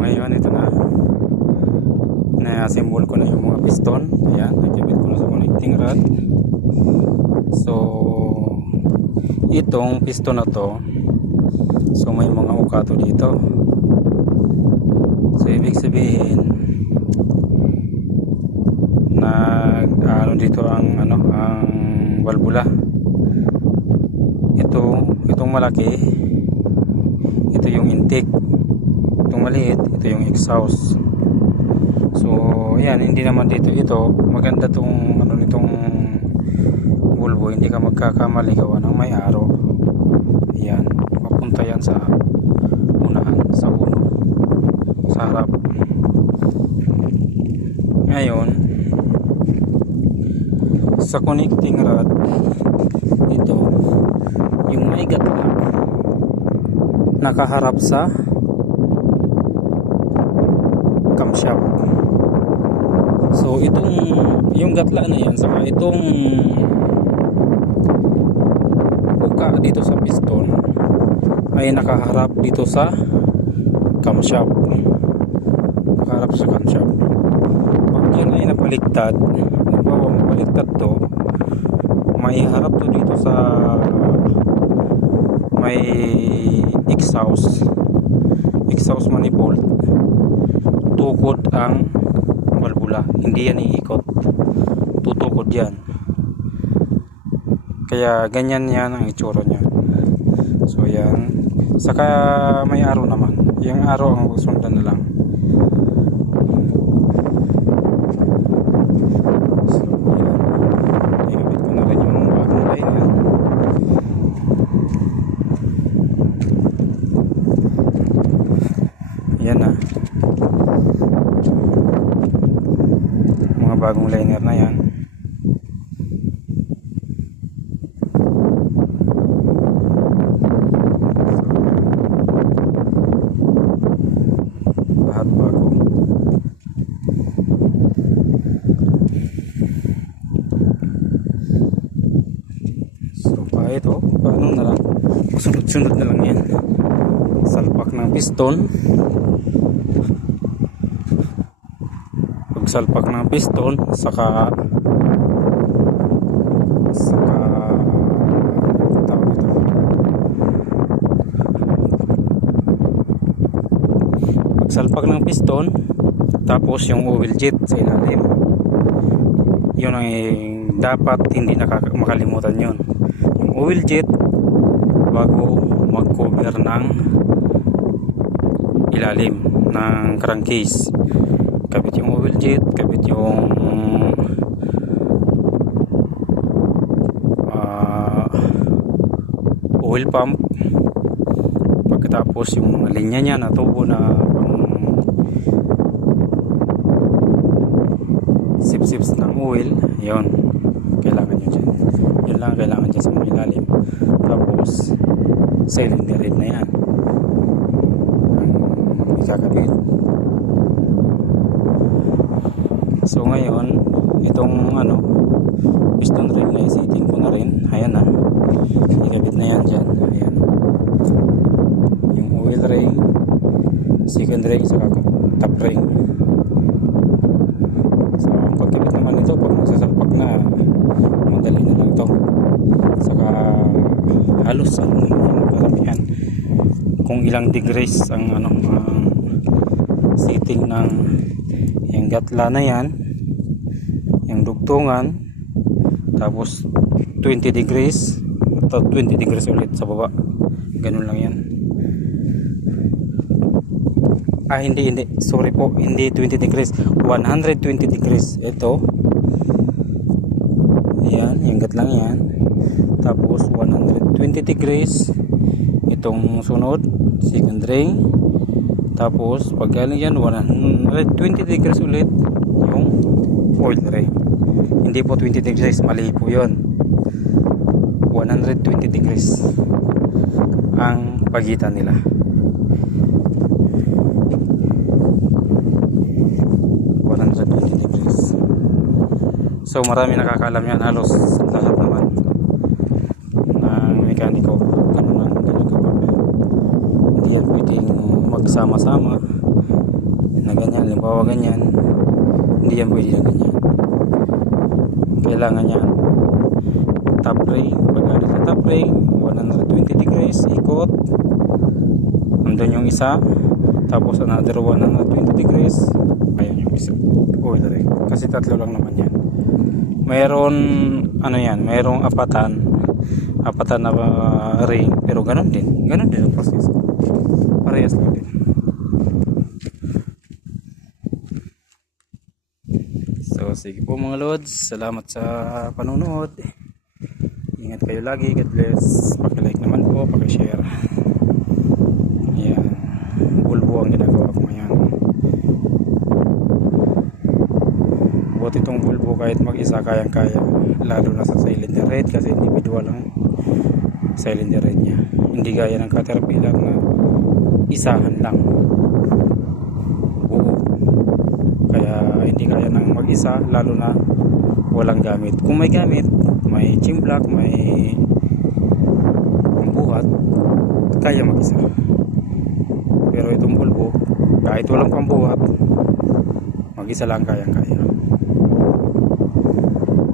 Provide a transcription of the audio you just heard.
ngayon ito na-assemble ko na yung mga piston. Ayan, nakikabit ko na sa connecting rod. So itong piston na to, so may mga ukato dito. So ibig sabihin dito ang valvula. Itong malaki, ito yung intake. Itong maliit, ito yung exhaust. So yan, hindi naman dito ito maganda tong nitong Volvo, hindi ka magkakamali gawa ng may araw. Yan, papunta yan sa unahan, sa ulo, sa harap. Ngayon sa connecting rod, ito yung may gatla nakaharap sa camshaft. So itong yung gatla na yan, saka itong uka dito sa piston ay nakaharap dito sa camshaft, nakaharap sa camshaft. Pag yan ay napaliktad, halimbawa mabaliktad to, may harap to dito sa may exhaust manifold, tukod ang valvula, hindi yan iikot, tutukod yan. Kaya ganyan yan ang itsura niya. So yan, saka may araw naman, yung araw ang sundan na lang. Yan na, mga bagong liner na yan. Lahat bago. So ito, paano na lang, sunod-sunod na lang yan. Salpak ng piston, pagsalpak ng piston, saka tawag ito, pagsalpak ng piston, tapos yung oil jet sa ilalim, yun ang dapat hindi makalimutan. Yun yung oil jet bago mag-cover ng ilalim ng crankcase. Kabit yung oil jet, kabit yung oil pump, pagkatapos yung mga linya niya na tubo na sip-sips ng oil, yun kailangan nyo dyan. Yun lang kailangan dyan sa mga ilalim. Tapos cylinder head na yan ikakabit. So ngayon itong piston ring na isitin ko na rin. Ayan na, ikabit na yan dyan. Ayan, yung oil ring, second ring, saka top ring. So ang pagkabit naman ito, pag magsasalpak na, madali na lang to. Saka halos paramihan kung ilang degrees ang setting ng yung gatla na yan, yung dugtungan, tapos 20 degrees at 20 degrees ulit sa baba. Ganun lang yan. Hindi, sorry po, hindi 20 degrees, 120 degrees ito. Yan, yung gatlang yan. Tapos 120 degrees itong sunod, second ring. Tapos pag galing yan, 120 degrees ulit yung oil ring. Hindi po 20 degrees, mali po yun. 120 degrees ang pagitan nila. 120 degrees. So marami nakakaalam yan, halos lahat naman ng mekaniko ganun ang ginagawa. Hindi yan pwedeng magsama-sama na ganyan, halimbawa ganyan, hindi yan pwede na ganyan. Kailangan yan top ring. Pag ano sa top ring, 120 degrees ikot, nandun yung isa, tapos another 120 degrees, ayun yung isa, oil ring. Kasi tatlo lang naman yan. Mayroon ano yan, mayroong apatan na ring, pero ganun din ang process, parehas lang din. So sige po mga lods, salamat sa panonood, ingat kayo lagi, God bless. Paki-like naman po, paki-share. Ayan, bulbo ang ginagawa ko ngayon. Buti itong bulbo kahit mag-isa kayang-kaya, lalo na sa cylinder head, kasi individual lang cylinder head nya, hindi gaya ng Caterpillar na isahan lang buo, kaya hindi kaya ng mag-isa, lalo na walang gamit. Kung may gamit, may chimblock, may pambuhat, kaya mag-isa. Pero itong bulbo, kahit walang pambuhat, mag-isa lang kayang-kaya.